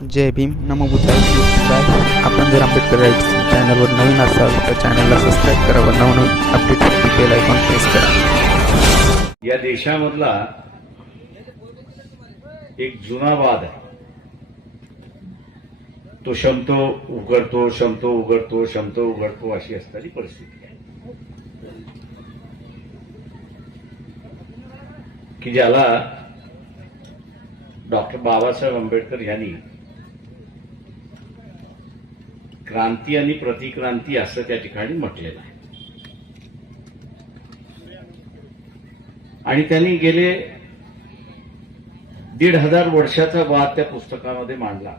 जय भीम नमो बुद्धाय आपण जर आंबेडकर राईट्स चॅनलवर नवीन असाल तर चॅनलला सबस्क्राईब करा व नवनवीन अपडेट बेल आयकॉन प्रेस करा. या देशामधला एक जुना वाद आहे. तो शमतो उघडतो शमतो उघडतो शमतो उघडतो अशी असणारी परिस्थिती आहे. की ज्याला डॉक्टर बाबासाहेब आंबेडकर यांनी क्रांती आणि प्रतिक्रांती असं त्या ठिकाणी म्हटलेलं आहे. आणि त्यांनी गेले दीड हजार वर्षाचा वाद त्या पुस्तकामध्ये मांडला.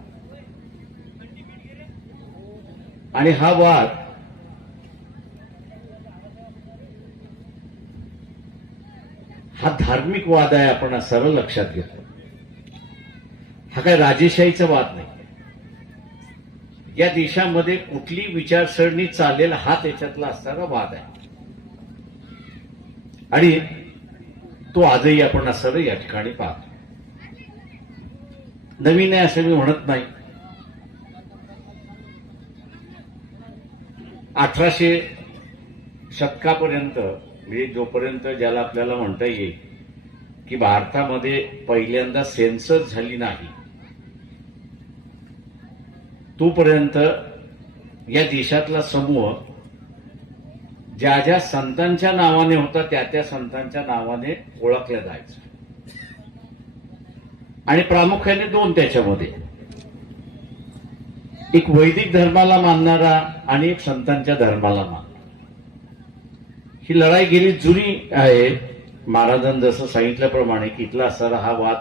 आणि हा वाद हा धार्मिक वाद आहे आपण सरळ लक्षात घेतो. हा काय राजेशाहीचा वाद नाही. या देशामध्ये कुठली विचारसरणी चालेल हा त्याच्यातला असणारा वाद आहे. आणि तो आजही आपण असं या ठिकाणी पाहतो. नवीन आहे असं मी म्हणत नाही. अठराशे शतकापर्यंत म्हणजे जोपर्यंत ज्याला आपल्याला म्हणता येईल की भारतामध्ये पहिल्यांदा सेन्सस झाली नाही तोपर्यंत या देशातला समूह ज्या ज्या संतांच्या नावाने होता त्या त्या संतांच्या नावाने ओळखल्या जायचं. आणि प्रामुख्याने दोन त्याच्यामध्ये. एक वैदिक धर्माला मानणारा आणि एक संतांच्या धर्माला मानणारा. ही लढाई गेली जुनी आहे. महाराजांनी जसं सांगितल्याप्रमाणे की इथला असणारा हा वाद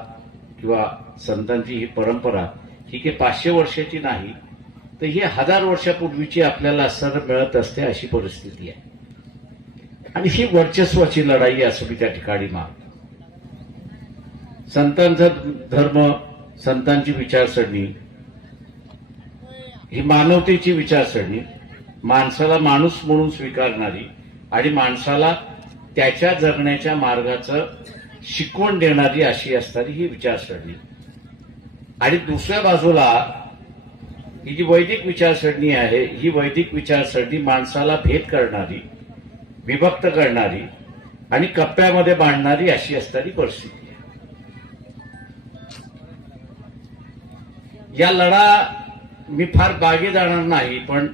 किंवा संतांची ही परंपरा ही काही पाचशे वर्षाची नाही तर ही हजार वर्षापूर्वीची आपल्याला असताना मिळत असते अशी परिस्थिती आहे. आणि ही वर्चस्वाची लढाई असं मी त्या ठिकाणी मानतो संतांचा धर्म संतांची विचारसरणी ही मानवतेची विचारसरणी माणसाला माणूस म्हणून स्वीकारणारी आणि माणसाला त्याच्या जगण्याच्या मार्गाचं शिकवण देणारी अशी असणारी ही विचारसरणी. आणि दुसऱ्या बाजूला ही जी वैदिक विचारसरणी आहे ही वैदिक विचारसरणी माणसाला भेद करणारी विभक्त करणारी आणि कप्प्यामध्ये बांधणारी अशी असणारी परिस्थिती आहे. या लढा मी फार बागे जाणार नाही पण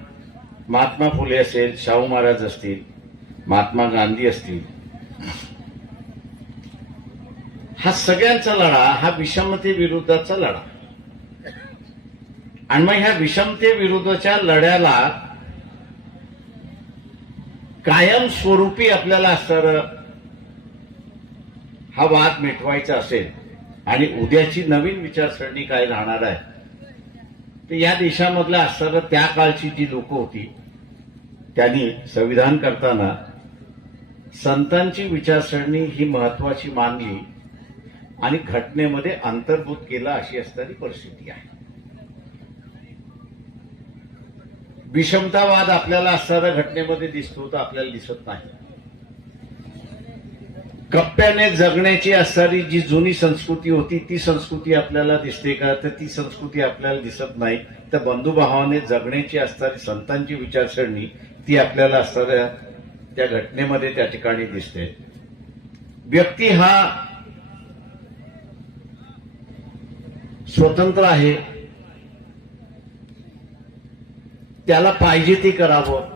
महात्मा फुले असेल शाहू महाराज असतील महात्मा गांधी असतील हा सगळ्यांचा लढा हा विषमते विरुद्धचा लढा. आणि मग ह्या विषमते विरुद्धच्या लढ्याला कायम स्वरूपी आपल्याला असणार हा वाद मिटवायचा असेल आणि उद्याची नवीन विचारसरणी काय राहणार आहे तर या देशामधल्या असणारं त्या काळची जी लोक होती त्यांनी संविधान करताना संतांची विचारसरणी ही महत्वाची मानली आणि घटनेमध्ये अंतर्भूत केला अशी असणारी परिस्थिती आहे. विषमतावाद आपल्याला असणाऱ्या घटनेमध्ये दिसतो तर आपल्याला दिसत नाही. कप्प्याने जगण्याची असणारी जी जुनी संस्कृती होती ती संस्कृती आपल्याला दिसते का? तर ती संस्कृती आपल्याला दिसत नाही. तर बंधुभावाने जगण्याची असणारी संतांची विचारसरणी ती आपल्याला असणाऱ्या त्या घटनेमध्ये त्या ठिकाणी दिसते. व्यक्ती हा स्वतंत्र आहे. त्याला पाहिजे ते करावं.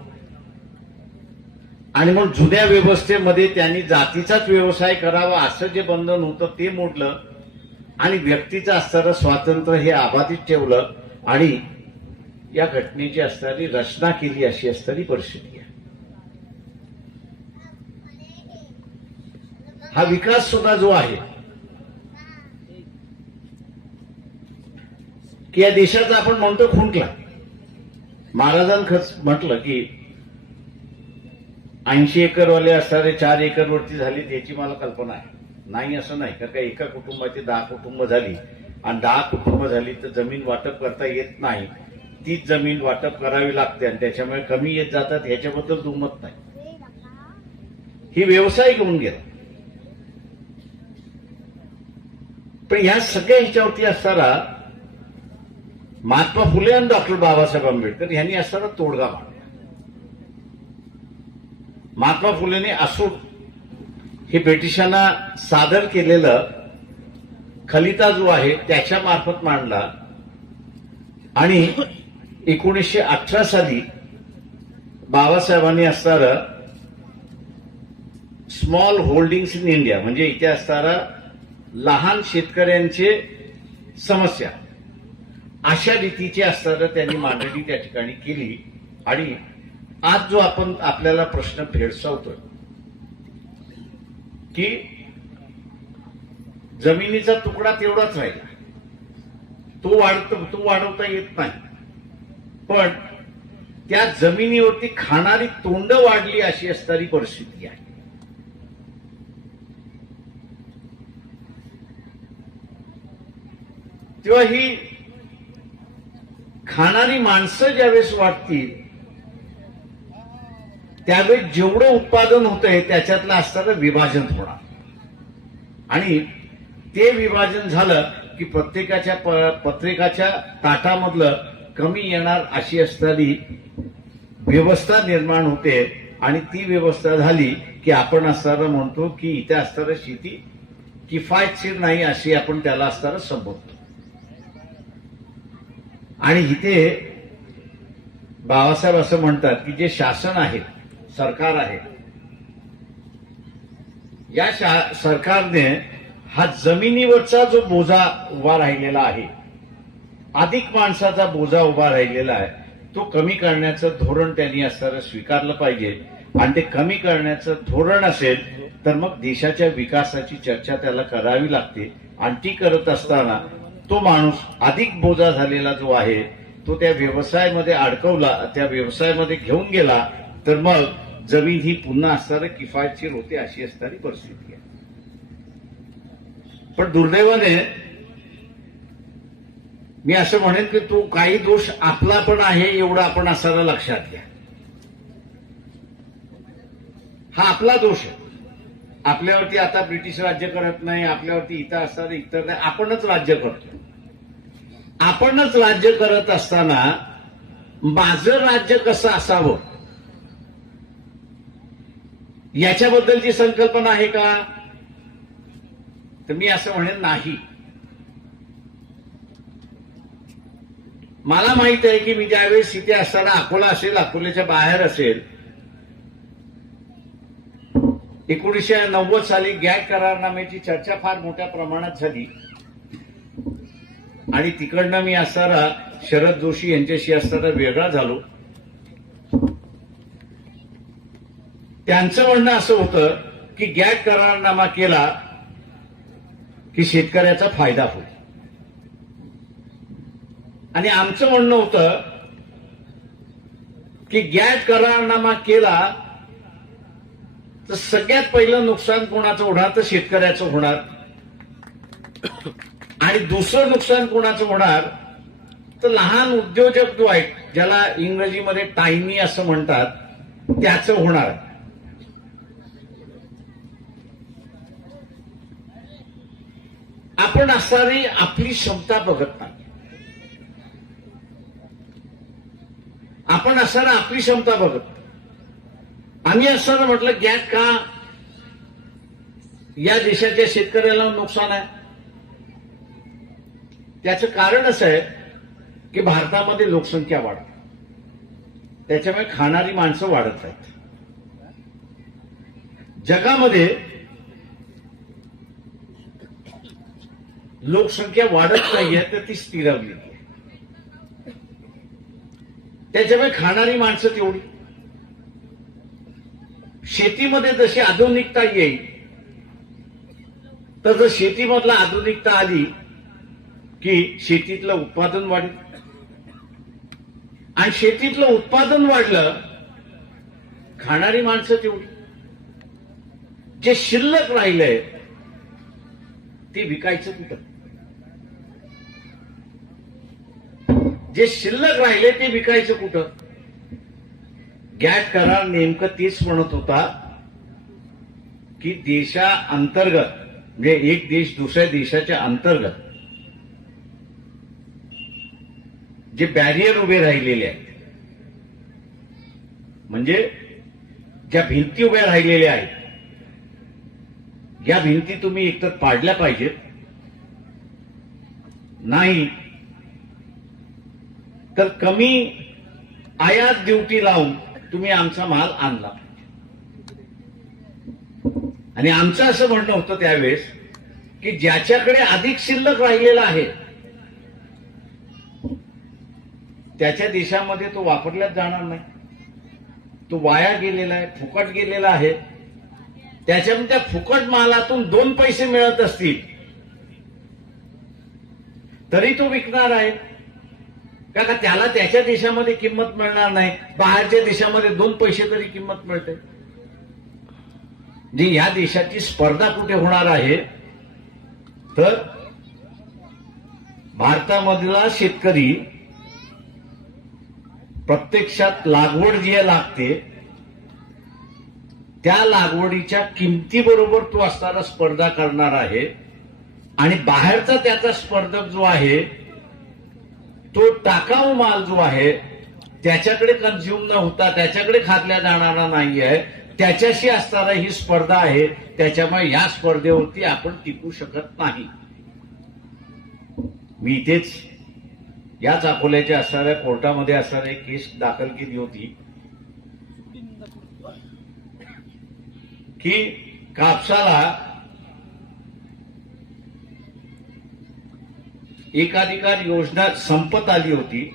आणि मग जुन्या व्यवस्थेमध्ये त्यांनी जातीचाच व्यवसाय करावा असं जे बंधन होतं ते मोडलं. आणि व्यक्तीचं असणारं स्वातंत्र्य हे अबाधित ठेवलं. आणि या घटनेची असणारी रचना केली अशी असणारी परिस्थिती आहे. हा विकास सुद्धा जो आहे की या देशाचा आपण म्हणतो खुंटला. महाराजांखच म्हटलं की ऐंशी एकरवाले असणारे चार एकरवरती झाली याची मला कल्पना आहे. नाही असं नाही. कारण का एका कुटुंबाची दहा कुटुंब झाली आणि दहा कुटुंब झाली तर जमीन वाटप करता येत नाही. तीच जमीन वाटप करावी लागते आणि त्याच्यामुळे कमी येत जातात ह्याच्याबद्दल दुमत नाही. ही व्यवसाय घेऊन गेला पण ह्या सगळ्या ह्याच्यावरती असताना महात्मा फुले आणि डॉक्टर बाबासाहेब आंबेडकर यांनी असताना तोडगा मांडला. महात्मा फुलेने असूट हे ब्रिटिशांना सादर केलेलं खलिता जो आहे त्याच्या मार्फत मांडला. आणि एकोणीसशे अठरा साली बाबासाहेबांनी असणारं स्मॉल होल्डिंग्स इन इंडिया म्हणजे इथे असणारा लहान शेतकऱ्यांचे समस्या अशा रीतीची असताना त्यांनी मांडणी त्या ठिकाणी केली. आणि आज जो आपण आपल्याला प्रश्न भेडसावतोय की जमिनीचा तुकडा तेवढाच राहिला. तो वाढत तो वाढवता येत नाही. पण त्या जमिनीवरती खाणारी तोंड वाढली अशी असणारी परिस्थिती आहे. तेव्हा ही खाणारी माणसं ज्यावेळेस वाटतील त्यावेळेस जेवढं उत्पादन होतंय त्याच्यातलं असताना विभाजन होणार. आणि ते विभाजन झालं की प्रत्येकाच्या पत्रिकाच्या ताटामधलं कमी येणार अशी असणारी व्यवस्था निर्माण होते आणि ती व्यवस्था झाली की आपण असताना म्हणतो की इथे असणारं शेती किफायतशीर नाही अशी आपण त्याला असताना संबोधतो. आणि इथे बाबासाहेब असं म्हणतात की जे शासन आहे सरकार आहे या सरकारने हा जमिनीवरचा जो बोजा उभा राहिलेला आहे अधिक माणसाचा बोजा उभा राहिलेला आहे तो कमी करण्याचं धोरण त्यांनी असताना स्वीकारलं पाहिजे. आणि ते कमी करण्याचं धोरण असेल तर मग देशाच्या विकासाची चर्चा त्याला करावी लागते. आणि ती करत असताना तो माणूस अधिक बोजा झालेला जो आहे तो त्या व्यवसायामध्ये अडकवला त्या व्यवसायामध्ये घेऊन गेला तर मग जमीन ही पुन्हा असणारं किफायतशीर होते अशी असणारी परिस्थिती आहे. पण दुर्दैवाने मी असं म्हणेन की तो काही दोष आपला पण आहे एवढा आपण असायला लक्षात घ्या. हा आपला दोष आहे. आपल्यावरती आता ब्रिटिश राज्य करत नाही आपल्यावरती इथं असताना इतर नाही आपणच राज्य करतो. आपणच राज्य करत असताना माझं राज्य कसं असावं? याच्याबद्दलची संकल्पना आहे का? तर मी असं म्हणेन नाही. मला माहीत आहे की मी ज्यावेळेस इथे असताना अकोला असेल अकोल्याच्या बाहेर असेल एकोणीसशे नव्वद साली गॅग करारनाम्याची चर्चा फार मोठ्या प्रमाणात झाली. आणि तिकडनं मी असताना शरद जोशी यांच्याशी असताना वेगळा झालो. त्यांचं म्हणणं असं होतं की गॅट करारनामा केला की शेतकऱ्याचा फायदा होईल. आणि आमचं म्हणणं होतं की गॅट करारनामा केला तर सगळ्यात पहिलं नुकसान कोणाचं होणार? तर शेतकऱ्याचं होणार. आणि दुसरं नुकसान कोणाचं होणार? तर लहान उद्योजक जो आहे ज्याला इंग्रजीमध्ये टायमी असं म्हणतात त्याचं होणार. आपण असणारी आपली क्षमता बघत नाही. आपण असताना आपली क्षमता बघत नाही. आम्ही असताना म्हटलं गॅस का? या देशाच्या शेतकऱ्याला नुकसान आहे. त्याचं कारण असं आहे की भारतामध्ये लोकसंख्या वाढते त्याच्यामुळे खाणारी माणसं वाढत आहेत. जगामध्ये लोकसंख्या वाढत नाहीये तर ती स्थिरावली. आहे त्याच्यामुळे खाणारी माणसं तेवढी. शेतीमध्ये जशी आधुनिकता येईल तर जर शेतीमधला आधुनिकता आली की शेतीतलं उत्पादन वाढ आणि शेतीतलं उत्पादन वाढलं खाणारी माणसं तेवढी. जे शिल्लक राहिलंय ते विकायचं कुठं? जे शिल्लक राहिले ते विकायचं कुठं? गॅट करार नेमकं तेच म्हणत होता की देशा अंतर्गत म्हणजे एक देश दुसऱ्या देशाच्या अंतर्गत जे बॅरियर उभे राहिलेले आहेत. म्हणजे ज्या भिंती उभ्या राहिलेल्या आहेत या भिंती तुम्ही एकतर पाडल्या पाहिजेत. नाही तर कमी आयात ड्युटी लावून तुम्ही आमचा माल आणला आणि आमचं असं म्हणणं होतं त्यावेळेस की ज्याच्याकडे अधिक शिल्लक राहिलेला आहे त्याच्या देशामध्ये तो वापरल्याच जाणार नाही. तो वाया गेलेला आहे फुकट गेलेला आहे. त्याच्यामध्ये त्या फुकट मालातून दोन पैसे मिळत असतील. तरी तो विकणार आहे. का का त्याला त्याच्या देशामध्ये किंमत मिळणार नाही. बाहेरच्या देशामध्ये दोन पैसे तरी किंमत मिळते. जी या देशाची स्पर्धा कुठे होणार आहे तर भारतामधला शेतकरी प्रत्यक्षात लागवड जी लागते त्या लागवडीच्या किमतीबरोबर तो असणारा स्पर्धा करणार आहे आणि बाहेरचा त्याचा स्पर्धक जो आहे तो टाकाऊ माल जो आहे त्याच्याकडे कन्झ्युम न होता त्याच्याकडे खातल्या जाणारा नाही आहे त्याच्याशी असणारा ही स्पर्धा आहे त्याच्यामुळे या स्पर्धेवरती आपण टिकू शकत नाही. मी इथेच याच अकोल्याच्या असणाऱ्या कोर्टामध्ये असणाऱ्या केस दाखल केली होती. की कापसाला एकाधिकार योजना संपत आली होती.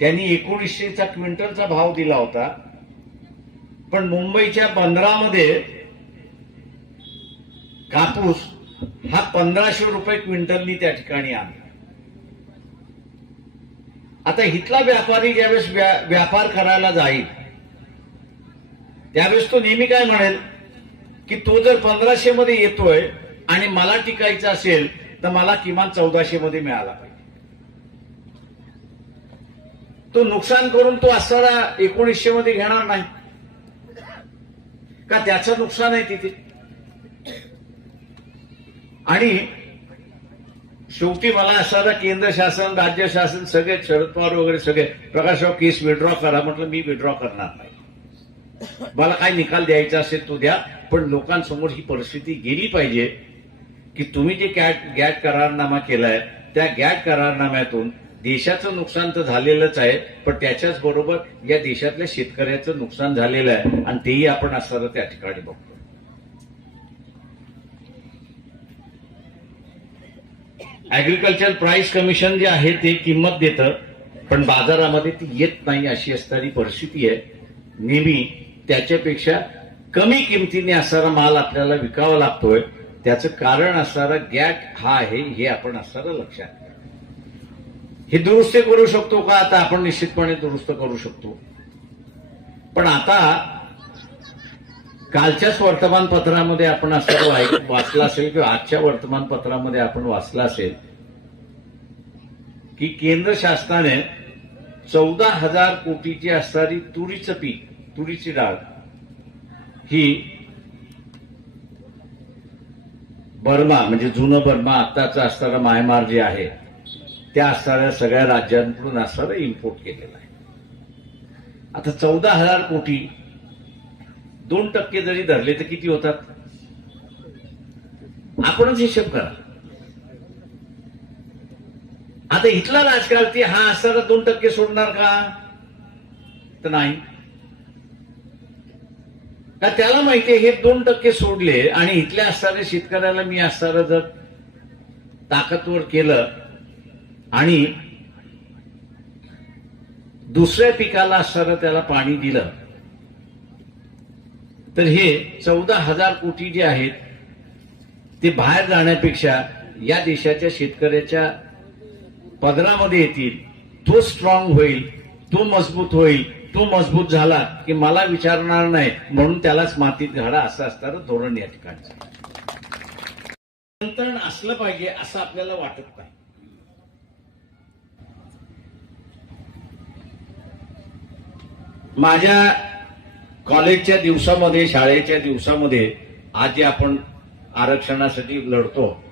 त्यांनी एकोणीसशेचा क्विंटलचा भाव दिला होता. पण मुंबईच्या बंदरामध्ये कापूस हा पंधराशे रुपये क्विंटलनी त्या ठिकाणी आणला आता इथला व्यापारी ज्यावेळेस व्या- व्यापार करायला जाईल त्यावेळेस तो नेहमी काय म्हणेल? की तो जर पंधराशे मध्ये येतोय आणि मला टिकायचं असेल तर मला किमान चौदाशे मध्ये मिळाला पाहिजे. तो नुकसान करून तो असणारा एकोणीसशे मध्ये घेणार नाही. का त्याचं नुकसान आहे तिथे? आणि शेवटी मला असणारा केंद्र शासन राज्य शासन सगळे शरद पवार वगैरे सगळे प्रकाशराव केस विड्रॉ करा म्हटलं मी विड्रॉ करणार नाही. मला काय निकाल द्यायचा असेल तो द्या पण लोकांसमोर ही परिस्थिती गेली पाहिजे की तुम्ही जे गॅट गॅट करारनामा केलाय त्या गॅट करारनाम्यातून देशाचं नुकसान तर झालेलंच आहे पण त्याच्याच बरोबर या देशातल्या शेतकऱ्याचं नुकसान झालेलं आहे आणि तेही आपण असणारं त्या ठिकाणी बघतो. ऍग्रिकल्चर प्राइस कमिशन जे आहे ते किंमत देतं पण बाजारामध्ये ती येत नाही अशी असणारी परिस्थिती आहे. नेहमी त्याच्यापेक्षा कमी किमतीने असणारा माल आपल्याला विकावा लागतोय. त्याचं कारण असणारा गॅट हा आहे हे आपण असणारं लक्षात हे दुरुस्त करू शकतो का? आता आपण निश्चितपणे दुरुस्त करू शकतो. पण आता कालच्याच वर्तमानपत्रामध्ये आपण असं वाचलं असेल किंवा आजच्या वर्तमानपत्रामध्ये आपण वाचलं असेल की केंद्र शासनाने चौदा हजार कोटीची असणारी तुरीचं पीक तुरीची डाळ ही बर्मा म्हणजे जुनं बर्मा आत्ताचं असणारं म्यानमार जे आहे त्या असणाऱ्या सगळ्या राज्यांकडून असणारं इम्पोर्ट केलेलं आहे. आता चौदा हजार कोटी दोन टक्के जरी धरले तर किती होतात? आपणच हिशोब करा. आता इथला राजकारती हा असणारा दोन टक्के सोडणार का? तर नाही. का त्याला माहितीये हे दोन टक्के सोडले आणि इथल्या असणाऱ्या शेतकऱ्याला मी असणारं जर ताकदवर केलं आणि दुसऱ्या पिकाला असणारं त्याला पाणी दिलं तर हे चौदा हजार कोटी जे आहेत ते बाहेर जाण्यापेक्षा या देशाच्या शेतकऱ्याच्या पदरामध्ये येतील. तो स्ट्रॉंग होईल तो मजबूत होईल तो मजबूत झाला की मला विचारणार नाही. म्हणून त्यालाच मातीत घाला असं असणार धोरण या ठिकाणचं. नियंत्रण असलं पाहिजे असं आपल्याला वाटत नाही. माझ्या कॉलेजच्या दिवसामध्ये शाळेच्या दिवसामध्ये आज जे आपण आरक्षणासाठी लढतो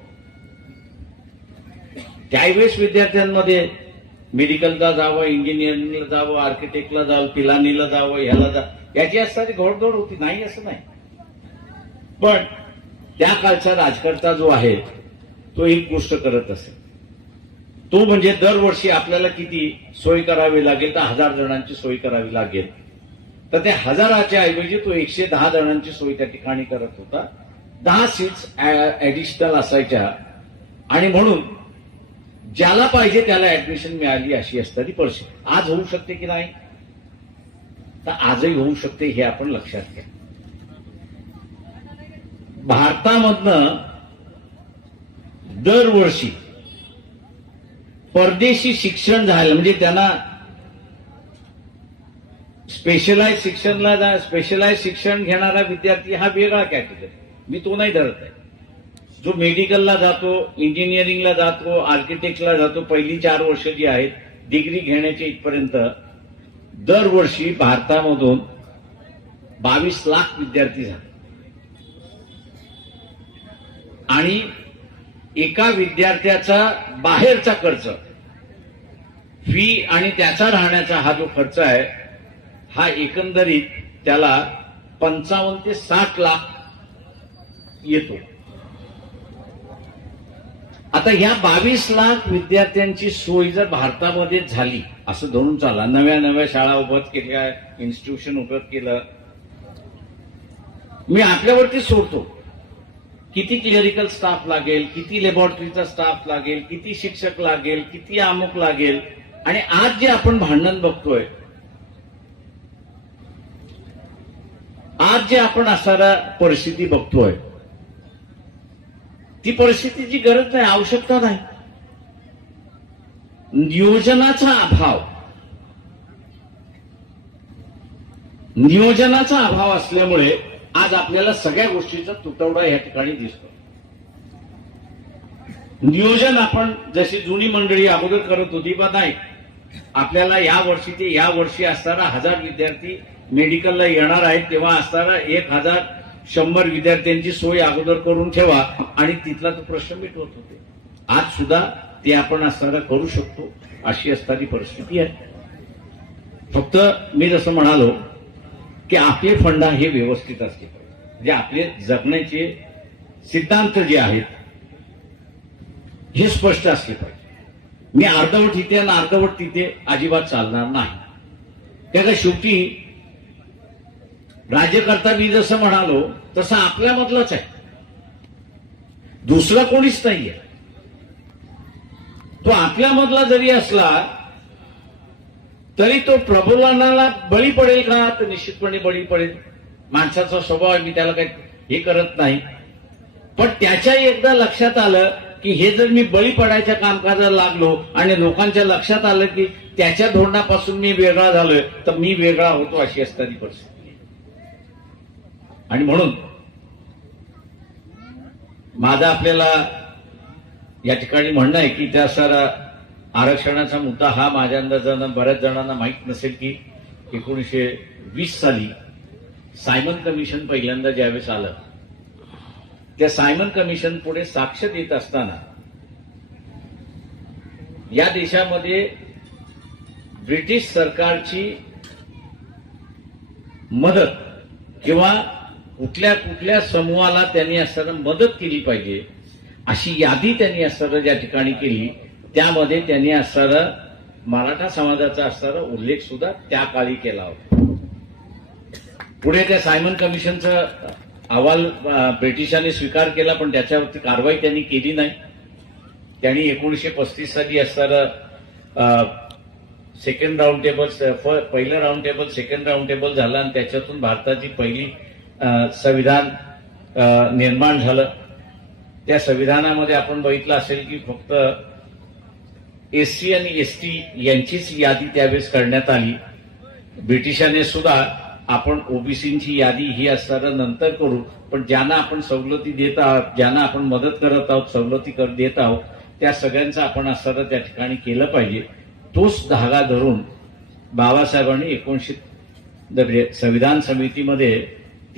त्यावेळेस विद्यार्थ्यांमध्ये मेडिकलला जावं इंजिनिअरिंगला जावं आर्किटेक्टला जावं पिलानीला जावं ह्याला जा याची असणारी घोडदौड होती. नाही असं नाही. पण त्या काळचा राजकर्ता जो आहे तो एक गोष्ट करत असे. तो म्हणजे दरवर्षी आपल्याला किती सोय करावी लागेल तर हजार जणांची सोय करावी लागेल. तर त्या हजाराच्या ऐवजी तो एकशे दहा जणांची सोय त्या ठिकाणी करत होता. दहा सीट्स ऍडिशनल असायच्या. आणि म्हणून ज्याला पाहिजे त्याला ऍडमिशन मिळाली अशी असणारी परिस्थिती. आज होऊ शकते की नाही? तर आजही होऊ शकते हे आपण लक्षात घ्या. भारतामधनं दरवर्षी परदेशी शिक्षण झालं म्हणजे त्यांना स्पेशलाइज शिक्षणला जा स्पेशलाइज शिक्षण घेणारा विद्यार्थी हा वेगळा कॅटेगरी मी तो नाही धरत आहे. जो मेडिकलला जातो इंजिनिअरिंगला जातो आर्किटेक्टला जातो पहिली चार वर्ष जी आहेत डिग्री घेण्याच्या इथपर्यंत दरवर्षी भारतामधून बावीस लाख विद्यार्थी झाले. आणि एका विद्यार्थ्याचा बाहेरचा खर्च फी आणि त्याचा राहण्याचा हा जो खर्च आहे हा एकंदरीत त्याला पंचावन्न ते साठ लाख येतो. आता ह्या बावीस लाख विद्यार्थ्यांची सोय जर भारतामध्ये झाली असं धरून चाला नव्या नव्या शाळा उभं केल्या इन्स्टिट्यूशन उभं केलं मी आपल्यावरती सोडतो. किती क्लिअरिकल स्टाफ लागेल किती लॅबॉरेटरीचा स्टाफ लागेल किती शिक्षक लागेल किती अमुक लागेल आणि आज जे आपण भांडण बघतोय आज जे आपण असणारा परिस्थिती बघतोय ती परिस्थितीची गरज नाही आवश्यकता नाही. नियोजनाचा अभाव. नियोजनाचा अभाव असल्यामुळे आज आपल्याला सगळ्या गोष्टीचा तुटवडा या ठिकाणी दिसतो. नियोजन आपण जशी जुनी मंडळी अगोदर करत होती बा नाही आपल्याला या वर्षी ते या वर्षी असताना हजार विद्यार्थी मेडिकलला येणार आहेत तेव्हा असताना एक हजार शंभर विद्यार्थ्यांची सोय अगोदर करून ठेवा आणि तिथला तो प्रश्न मिटवत होते. आज सुद्धा ते आपण असताना करू शकतो अशी असणारी परिस्थिती आहे. फक्त मी जसं म्हणालो की आपले फंडा हे व्यवस्थित असले जे म्हणजे आपले जगण्याचे सिद्धांत जे आहेत हे स्पष्ट असले पाहिजे. मी अर्धवट इथे आणि अर्धवट तिथे अजिबात चालणार नाही. त्याला शेवटी राज्यकर्ता मी जसं म्हणालो तसं आपल्यामधलाच आहे. दुसरा कोणीच नाहीये. तो आपल्यामधला जरी असला तरी तो प्रबोधनाला बळी पडेल का? तर निश्चितपणे बळी पडेल. माणसाचा स्वभाव मी त्याला काही हे करत नाही. पण त्याच्या एकदा लक्षात आलं की हे जर मी बळी पडायच्या कामकाजाला लागलो आणि लोकांच्या लक्षात आलं की त्याच्या धोरणापासून मी वेगळा झालोय तर मी वेगळा होतो अशी असताना परिस्थिती. आणि म्हणून माझं आपल्याला या ठिकाणी म्हणणं आहे की त्या सर आरक्षणाचा मुद्दा हा माझ्या अंदाजानं बऱ्याच जणांना माहीत नसेल की एकोणीसशे वीस साली सायमन कमिशन पहिल्यांदा ज्यावेळेस आलं त्या सायमन कमिशन पुढे साक्ष देत असताना या देशामध्ये ब्रिटिश सरकारची मदत किंवा कुठल्या कुठल्या समूहाला त्यांनी असताना मदत केली पाहिजे अशी यादी त्यांनी असताना ज्या ठिकाणी केली त्यामध्ये त्यांनी असणारा मराठा समाजाचा असणारा उल्लेख सुद्धा त्या काळी केला होता. पुढे त्या सायमन कमिशनचा अहवाल ब्रिटिशांनी स्वीकार केला पण त्याच्यावरती कारवाई त्यांनी केली नाही. त्यांनी एकोणीसशे पस्तीस साली असणारं सेकंड राऊंड टेबल पहिलं round table second round table झाला आणि त्याच्यातून भारताची पहिली संविधान निर्माण झालं. त्या संविधानामध्ये आपण बघितलं असेल की फक्त एस सी आणि एस टी यांचीच यादी त्यावेळेस करण्यात आली. ब्रिटिशांनी सुद्धा आपण ओबीसींची यादी ही असताना नंतर करू पण ज्यांना आपण सवलती देत आहोत ज्यांना आपण मदत करत आहोत सवलती कर देत आहोत त्या सगळ्यांचं आपण असताना त्या ठिकाणी केलं पाहिजे. तोच धागा धरून बाबासाहेबांनी एकोणीशे द- म्हणजे संविधान समितीमध्ये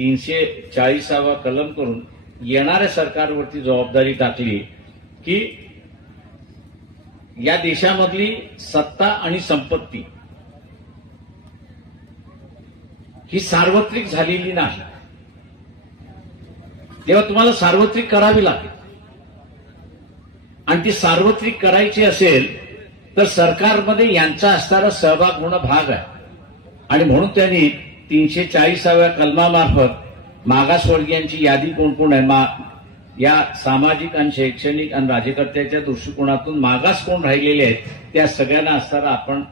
तीनशे चाळीसावा कलम करून येणाऱ्या सरकारवरती जबाबदारी टाकली की या देशामधली सत्ता आणि संपत्ती ही सार्वत्रिक झालेली नाही. तेव्हा तुम्हाला सार्वत्रिक करावी लागेल. आणि ती सार्वत्रिक करायची असेल तर सरकारमध्ये यांचा असणारा सहभाग होणं भाग आहे. आणि म्हणून त्यांनी तीनशे चाळीसाव्या कलमामार्फत मागासवर्गीयांची यादी कोण कोण आहे? मा या सामाजिक आणि शैक्षणिक आणि राज्यकर्त्याच्या दृष्टिकोनातून मागास कोण राहिलेले आहेत त्या सगळ्यांना असताना आपण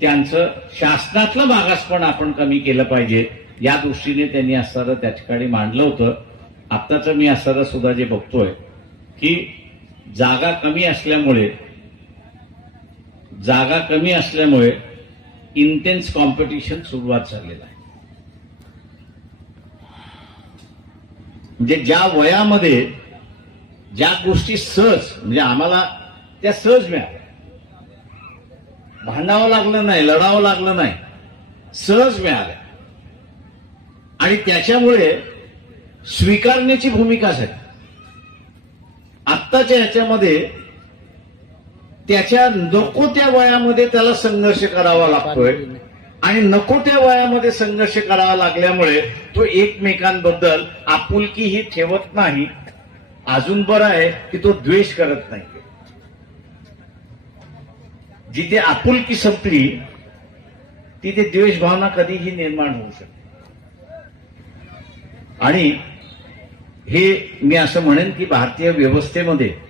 त्यांचं शासनातलं मागासपण आपण कमी केलं पाहिजे. या दृष्टीने त्यांनी असताना त्या ठिकाणी मांडलं होतं. आत्ताचं मी असताना सुद्धा जे बघतोय की जागा कमी असल्यामुळे जागा कमी असल्यामुळे इंटेन्स कॉम्पिटिशन सुरुवात झालेलं आहे. म्हणजे ज्या वयामध्ये ज्या गोष्टी सहज म्हणजे आम्हाला त्या सहज मिळाल्या. भांडावं लागलं नाही लढावं लागलं नाही सहज मिळाल्या. आणि त्याच्यामुळे स्वीकारण्याची भूमिका झाली. आत्ताच्या ह्याच्यामध्ये त्याच्या नको त्या वयामध्ये त्याला संघर्ष करावा लागतोय. आणि नको त्या वयामध्ये संघर्ष करावा लागल्यामुळे तो एकमेकांबद्दल आपुलकी ही ठेवत नाही. अजून बरं आहे की तो द्वेष करत नाही. जिथे आपुलकी संपली तिथे द्वेष भावना कधीही निर्माण होऊ शकते. आणि हे मी असं म्हणेन की भारतीय व्यवस्थेमध्ये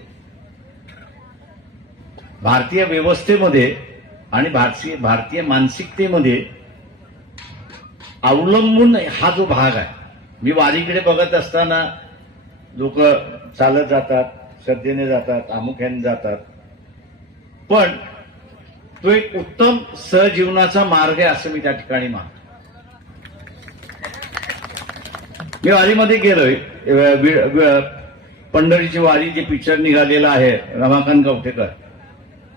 भारतीय व्यवस्थेमध्ये आणि भारतीय भारतीय मानसिकतेमध्ये अवलंबून हा जो भाग आहे. मी वारीकडे बघत असताना लोक चालत जातात श्रद्धेने जातात अमुख्याने जातात. पण तो एक उत्तम सहजीवनाचा मार्ग आहे असं मी त्या ठिकाणी मानतो. मी वारीमध्ये गेलोय. पंढरीची वारी जे पिक्चर निघालेलं आहे रमाकांत गवठेकर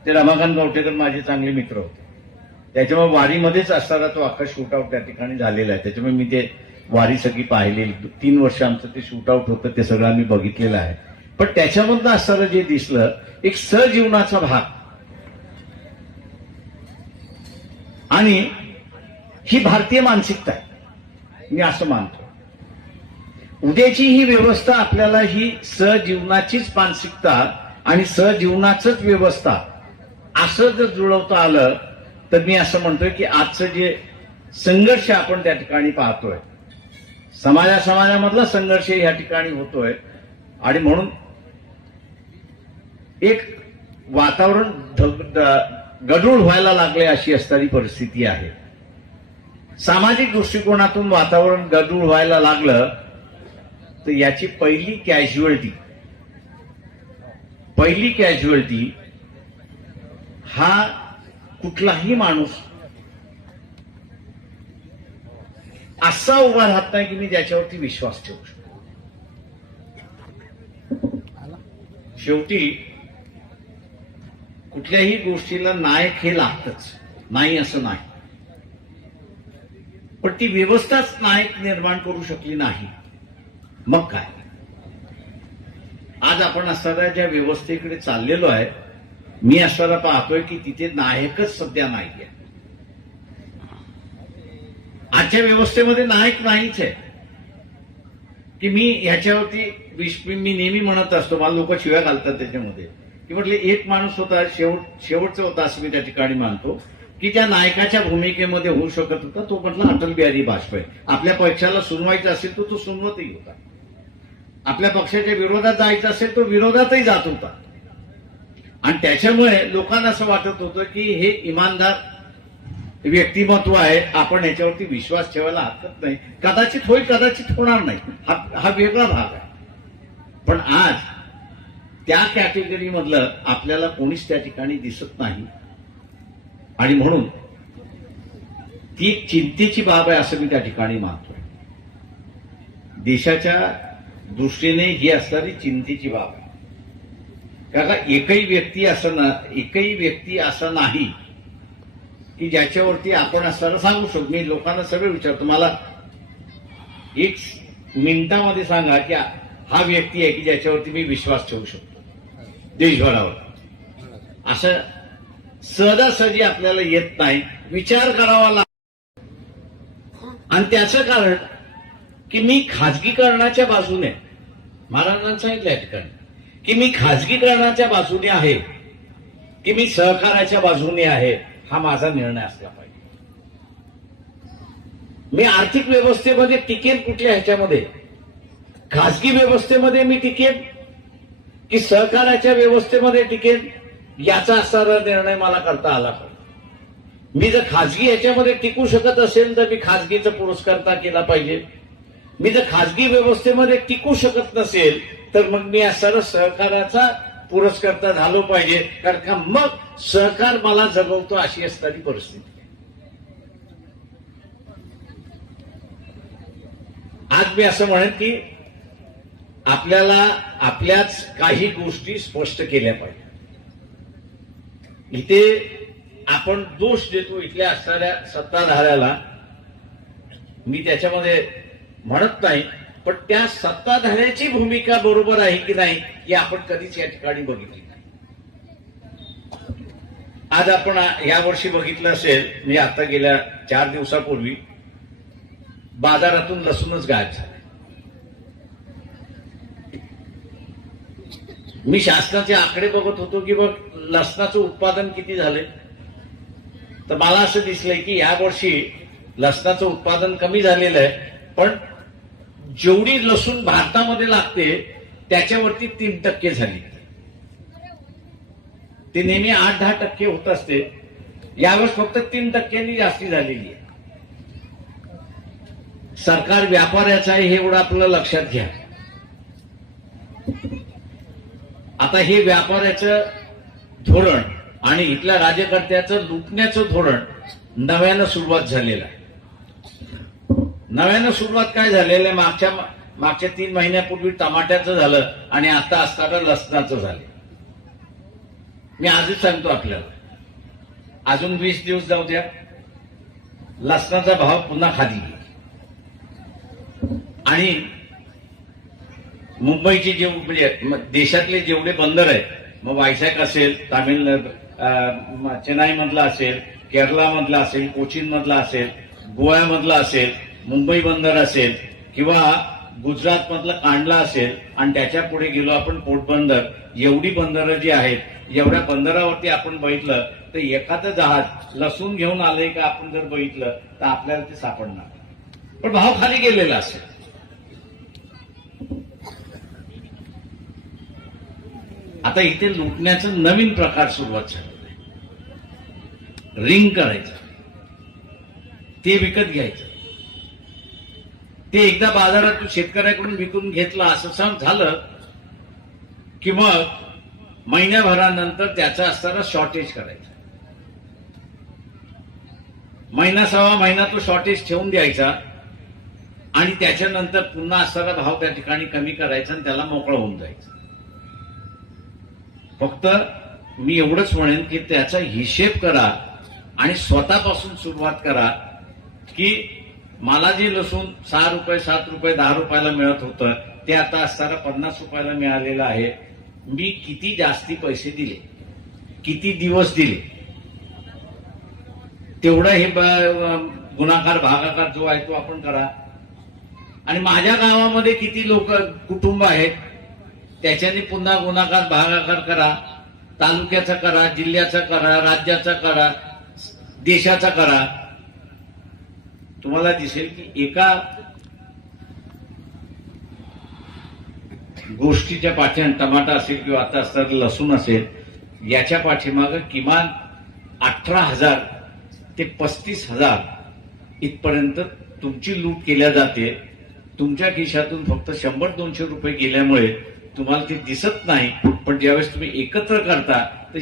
ते रमाकांत गवठेकर माझे चांगले मित्र होते. त्याच्यामुळे वारीमध्येच असताना तो अख्खा शूटआउट त्या ठिकाणी झालेला आहे. त्याच्यामुळे मी ते वारी सगळी पाहिलेली. तीन वर्ष आमचं ते शूटआउट होतं ते सगळं आम्ही बघितलेलं आहे. पण त्याच्यामधनं असताना जे दिसलं एक सहजीवनाचा भाग. आणि ही भारतीय मानसिकता आहे. मी असं मानतो. उद्याची ही व्यवस्था आपल्याला ही सहजीवनाचीच मानसिकता आणि सहजीवनाचंच व्यवस्था असं जर जुळवता आलं तर मी असं म्हणतोय की आजचं जे संघर्ष आपण त्या ठिकाणी पाहतोय समाजा समाजामधला संघर्ष या ठिकाणी होतोय. आणि म्हणून एक वातावरण गडूळ गढूळ व्हायला लागले अशी असणारी परिस्थिती आहे. सामाजिक दृष्टिकोनातून वातावरण गडूळ व्हायला लागलं तर याची पहिली कॅज्युअलिटी पहिली कॅज्युअलिटी हा कुठलाही माणूस असा उभा राहत नाही की मी त्याच्यावरती विश्वास ठेवू शकतो. शेवटी कुठल्याही गोष्टीला नायक हे लागतच. नाही असं नाही. पण ती व्यवस्थाच नायक निर्माण करू शकली नाही. मग काय? आज आपण असताना ज्या व्यवस्थेकडे चाललेलो आहे मी असताना पाहतोय की तिथे नायकच सध्या नाहीये. आजच्या व्यवस्थेमध्ये नायक नाहीच आहे. की मी ह्याच्यावरती विश मी नेहमी म्हणत असतो मला लोक शिव्या घालतात त्याच्यामध्ये. की म्हटले एक माणूस होता शेवट शेवटचा होता असं मी त्या ठिकाणी मानतो की त्या नायकाच्या भूमिकेमध्ये होऊ शकत होता तो म्हटला अटल बिहारी वाजपेयी. आपल्या पक्षाला सुनवायचा असेल तर तो सुनवतही होता. आपल्या पक्षाच्या विरोधात जायचं असेल तो विरोधातही जात होता. आणि त्याच्यामुळे लोकांना असं वाटत होतं की हे इमानदार व्यक्तिमत्व आहे आपण याच्यावरती विश्वास ठेवायला हरकत नाही. कदाचित होईल कदाचित होणार नाही. हा हा वेगळा भाग आहे. पण आज त्या कॅटेगरी मधलं आपल्याला कोणीच त्या ठिकाणी दिसत नाही. आणि म्हणून ती एक चिंतेची बाब आहे असं मी त्या ठिकाणी मानतोय. देशाच्या दृष्टीने ही असणारी चिंतेची बाब आहे. कारण एकही व्यक्ती असं ना एकही व्यक्ती असं नाही की ज्याच्यावरती आपण असं सांगू शकतो. मी लोकांना सगळं विचारतो. मला एक मिनिटामध्ये सांगा की हा व्यक्ती आहे की ज्याच्यावरती मी विश्वास ठेवू शकतो. देशभरावर. असं सहजासहजी आपल्याला येत नाही. विचार करावा लागतो आणि त्याचं कारण की मी खाजगीकरणाच्या बाजूने महाराजांनी सांगितलं या ठिकाणी. की मी खाजगीकरणाच्या बाजूने आहे की मी सहकाराच्या बाजूने आहे हा माझा निर्णय असला पाहिजे. मी आर्थिक व्यवस्थेमध्ये टिकेन कुठल्या ह्याच्यामध्ये? खाजगी व्यवस्थेमध्ये मी टिकेन? की सहकाराच्या व्यवस्थेमध्ये टिकेन? याचा असणारा निर्णय मला करता आला पाहिजे. मी जर खाजगी याच्यामध्ये टिकू शकत असेल तर मी खाजगीचा पुरस्कारता केला पाहिजे. मी जर खाजगी व्यवस्थेमध्ये टिकू शकत नसेल तर मग मी असणारा सहकाराचा पुरस्कर्ता झालो पाहिजे. कारण का मग सहकार मला जगवतो अशी असणारी परिस्थिती आज मी असं म्हणेन की आपल्याला आपल्याच काही गोष्टी स्पष्ट केल्या पाहिजे. इथे आपण दोष देतो इथल्या असणाऱ्या सत्ताधाऱ्याला. मी त्याच्यामध्ये म्हणत नाही पण त्या सत्ताधाऱ्याची भूमिका बरोबर आहे की नाही हे आपण कधीच या ठिकाणी बघितली नाही. आज आपण या वर्षी बघितलं असेल मी आता गेल्या चार दिवसापूर्वी बाजारातून लसूणच गायब झाले. मी शासनाचे आकडे बघत होतो की बघ लसणाचं उत्पादन किती झाले तर मला असं दिसलंय की या वर्षी लसणाचं उत्पादन कमी झालेलं आहे पण जेवढी लसूण भारतामध्ये लागते त्याच्यावरती तीन टक्के झाली. ते नेहमी आठ दहा टक्के होत असते. यावेळेस फक्त तीन टक्क्यांनी जास्ती झालेली आहे. सरकार व्यापाऱ्याचं आहे हे एवढं आपलं लक्षात घ्या. आता हे व्यापाऱ्याचं धोरण आणि इथल्या राज्यकर्त्याचं लुटण्याचं धोरण नव्यानं सुरुवात झालेलं आहे. नव्यानं सुरुवात काय झालेलं आहे? मागच्या मागच्या तीन महिन्यापूर्वी टमाट्याचं झालं आणि आता असताना लसणाचं झालं. मी आजच सांगतो आपल्याला. अजून वीस दिवस जाऊ द्या. लसणाचा भाव पुन्हा खाली येईल. आणि मुंबईचे जे म्हणजे देशातले जेवढे बंदर आहेत मग वायसॅक असेल तामिळनाडू चेन्नई मधला असेल केरला असेल कोचीन मधला असेल गोव्यामधला असेल मुंबई बंदर असेल किंवा गुजरात मधलं कांडला असेल आणि त्याच्या पुढे गेलो आपण पोटबंदर एवढी बंदरं जी आहेत एवढ्या बंदरावरती आपण बघितलं तर एखादं जहाज लसूण घेऊन आलंय का आपण जर बघितलं तर आपल्याला ते सापडणार. पण भाव खाली गेलेला असेल. आता इथे लुटण्याचं नवीन प्रकार सुरुवात झालेला आहे. रिंग करायचं. ते विकत घ्यायचं. ते एकदा बाजारात शेतकऱ्याकडून विकून घेतलं असं सांग झालं की मग महिन्याभरानंतर त्याचा असताना शॉर्टेज करायचा. महिना सव्वा महिना तो शॉर्टेज ठेवून द्यायचा आणि त्याच्यानंतर पुन्हा असताना भाव त्या ठिकाणी कमी करायचा आणि त्याला मोकळं होऊन जायचं. फक्त मी एवढंच म्हणेन की त्याचा हिशेब करा आणि स्वतःपासून सुरुवात करा की मला जे लसूण सहा रुपये सात रुपये दहा रुपयाला मिळत होतं ते आता असताना पन्नास रुपयाला मिळालेलं आहे. मी किती जास्ती पैसे दिले? किती दिवस दिले? तेवढं हे ब- गुणाकार भागाकार जो आहे तो आपण करा. आणि माझ्या गावामध्ये किती लोक कुटुंब आहेत त्याच्याने पुन्हा गुणाकार भागाकार करा. तालुक्याचा करा जिल्ह्याचा करा राज्याचा करा देशाचा करा. तुम्हाला दिसेल की एका गोष्टीच्या पाठीमागे टमाटा असेल किंवा आता असतात लसूण असेल याच्या पाठीमागं किमान अठरा हजार ते पस्तीस हजार इथपर्यंत तुमची लूट केल्या जाते. तुमच्या खिशातून फक्त शंभर दोनशे रुपये गेल्यामुळे तुम्हाला ते दिसत नाही पण ज्यावेळेस तुम्ही एकत्र करता तर